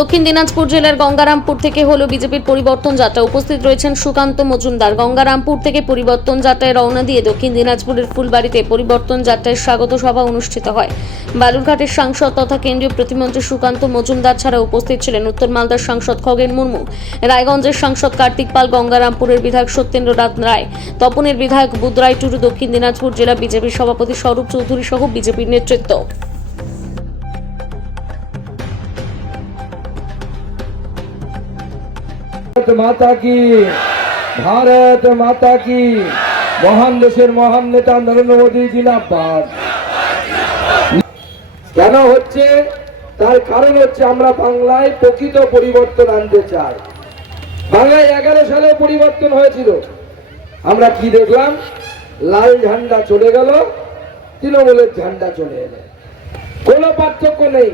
দক্ষিণ দিনাজপুর জেলার গঙ্গারামপুর থেকে হলো বিজেপির পরিবর্তন যাত্রা। উপস্থিত রয়েছেন সুকান্ত মজুমদার। গঙ্গারামপুর থেকে পরিবর্তন যাত্রায় রওনা দিয়ে দক্ষিণ দিনাজপুরের ফুলবাড়িতে পরিবর্তন যাত্রায় স্বাগত সভা অনুষ্ঠিত হয়। বালুরঘাটের সাংসদ তথা কেন্দ্রীয় প্রতিমন্ত্রী সুকান্ত মজুমদার ছাড়া উপস্থিত ছিলেন উত্তর মালদার সাংসদ খগেন মুর্মু, রায়গঞ্জের সাংসদ কার্তিক পাল, গঙ্গারামপুরের বিধায়ক সত্যেন্দ্রনাথ রায়, তপনের বিধায়ক বুধরাই টুডু, দক্ষিণ দিনাজপুর জেলা বিজেপির সভাপতি স্বরূপ চৌধুরী সহ বিজেপির নেতৃত্ব। माता की, भारत माता की, महान देशेर महान नेता नरेंद्र मोदी जिंदाबाद। কেন হচ্ছে তার কারণ হচ্ছে আমরা বাংলায় প্রকৃত পরিবর্তন আনতে চাই। বাংলায় 11 সালে পরিবর্তন হয়েছিল, আমরা কি দেখলাম? লাল ঝান্ডা চলে গেল, তৃণমূলের ঝান্ডা চলে এলো। কোনো পার্থক্য নেই।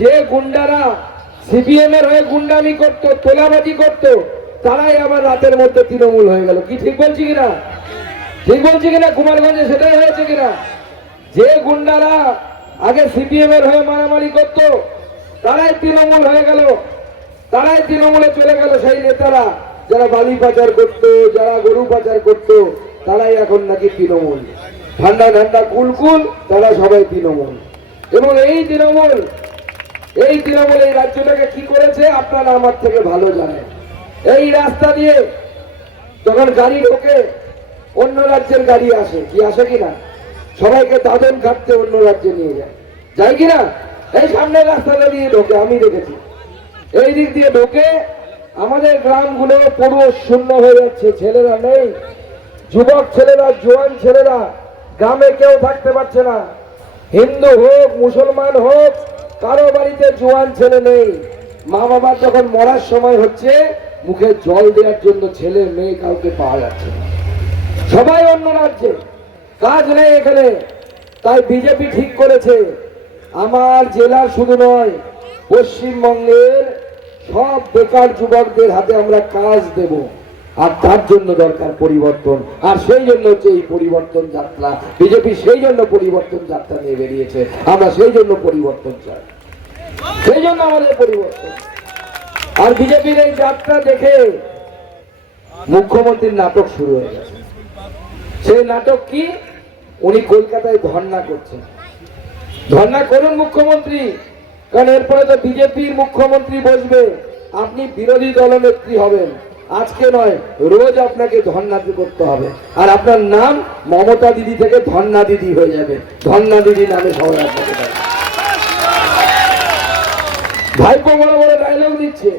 যে গুন্ডারা সিপিএম এর হয়ে গুন্ডামি করতো, তোলাবাজি করতো, তারাই আবার রাতের মধ্যে তৃণমূল হয়ে গেল। কি ঠিক বলছি কিনা? ঠিক বলছি কিনা? কুমারগঞ্জে সেটাই হয়েছে কিনা? যে গুন্ডারা আগে সিপিএম এর হয়ে মারামারি করতো, তারাই তৃণমূল হয়ে গেল, তারাই তৃণমূলে চলে গেল। সেই নেতারা যারা বালি পাচার করতো, যারা গরু পাচার করতো, তারাই এখন নাকি তৃণমূল। ঠান্ডা ঠান্ডা কুলকুল, তারা সবাই তৃণমূল। এবং এই তৃণমূল এই রাজ্যটাকে কি করেছে আপনারা আমার থেকে ভালো জানেন। এই রাস্তা দিয়ে যখন গাড়ি ঢোকে, অন্য রাজ্যের গাড়ি আসে, কি আসে কিনা? সবাইকে দাদন কাটতে অন্য রাজ্যে নিয়ে যায়, যায় কিনা? এই সামনের রাস্তাটা দিয়ে ঢোকে, আমি দেখেছি। এই দিক দিয়ে ঢোকে, আমাদের গ্রামগুলো পুরো শূন্য হয়ে যাচ্ছে। ছেলেরা নেই, যুবক ছেলেরা, জোয়ান ছেলেরা গ্রামে কেউ থাকতে পারছে না। হিন্দু হোক, মুসলমান হোক, কারো বাড়িতে জোয়ান ছেলে নেই। মা বাবার যখন মরার সময় হচ্ছে, মুখে জল দেওয়ার জন্য ছেলে মেয়ে কাউকে পাওয়া যাচ্ছে না। সবাই অন্য রাজ্যে, কাজ নেই এখানে। তাই বিজেপি ঠিক করেছে, আমার জেলার শুধু নয়, পশ্চিমবঙ্গের সব বেকার যুবকদের হাতে আমরা কাজ দেব। আর তার জন্য দরকার পরিবর্তন। আর সেই জন্য হচ্ছে এই পরিবর্তন যাত্রা। বিজেপি সেই জন্য পরিবর্তন যাত্রা নিয়ে বেরিয়েছে। আমরা সেই জন্য পরিবর্তন চাই, সেই জন্য আমাদের পরিবর্তন। আর বিজেপির এই যাত্রা দেখে মুখ্যমন্ত্রীর নাটক শুরু হয়ে গেছে। সেই নাটক কি? উনি কলকাতায় ধর্ণা করছেন। ধর্ণা করুন মুখ্যমন্ত্রী, কারণ এরপরে তো বিজেপির মুখ্যমন্ত্রী বসবে, আপনি বিরোধী দলনেত্রী হবেন। আজকে নয়, রোজ আপনাকে ধর্ণাটি করতে হবে। আর আপনার নাম মমতা দিদি থেকে ধর্ণা দিদি হয়ে যাবে। ধর্ণা দিদি নামে সবাই আপনাকে ডাকে। ভাইপো বড় বড় ডায়লগ দিচ্ছে,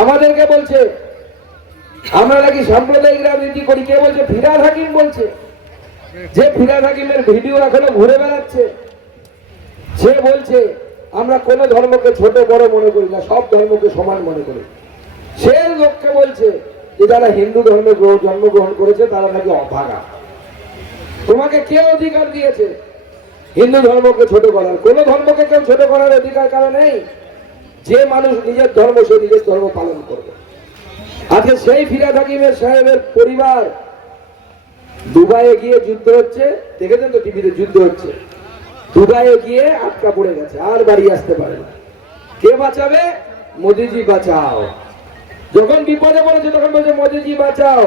আমাদেরকে বলছে আমরা নাকি সাম্প্রদায়িক রাজনীতি করি। কে বলছে? ফিরহাদ হাকিম বলছে। যে ফিরহাদ হাকিমের ভিডিও এখনো ঘুরে বেড়াচ্ছে, সে বলছে আমরা কোন ধর্মকে ছোট বড় মনে করি না, সব ধর্মকে সমান মনে করি। সে লোককে বলছে যে যারা হিন্দু ধর্মে জন্মগ্রহণ করেছে তারা নাকি অভাগা। তোমাকে কে অধিকার দিয়েছে হিন্দু ধর্মকে ছোট করার? কোন ধর্মকে কেউ ছোট করার অধিকার কারো নেই। যে মানুষ নিজের ধর্ম, সে নিজের ধর্ম পালন করবে। আজকে সেই ফিরহাদ হাকিমের সাহেবের পরিবার দুবাইয়ে গিয়ে যুদ্ধ হচ্ছে, দেখেছেন তো টিভিতে? যুদ্ধ হচ্ছে, দুবাইয়ে গিয়ে আটকা পড়ে গেছে, আর বাড়ি আসতে পারে না। কে বাঁচাবে? মোদিজি বাঁচাও। যখন বিপদে পড়েছে তখন বলছে মোদিজি বাঁচাও।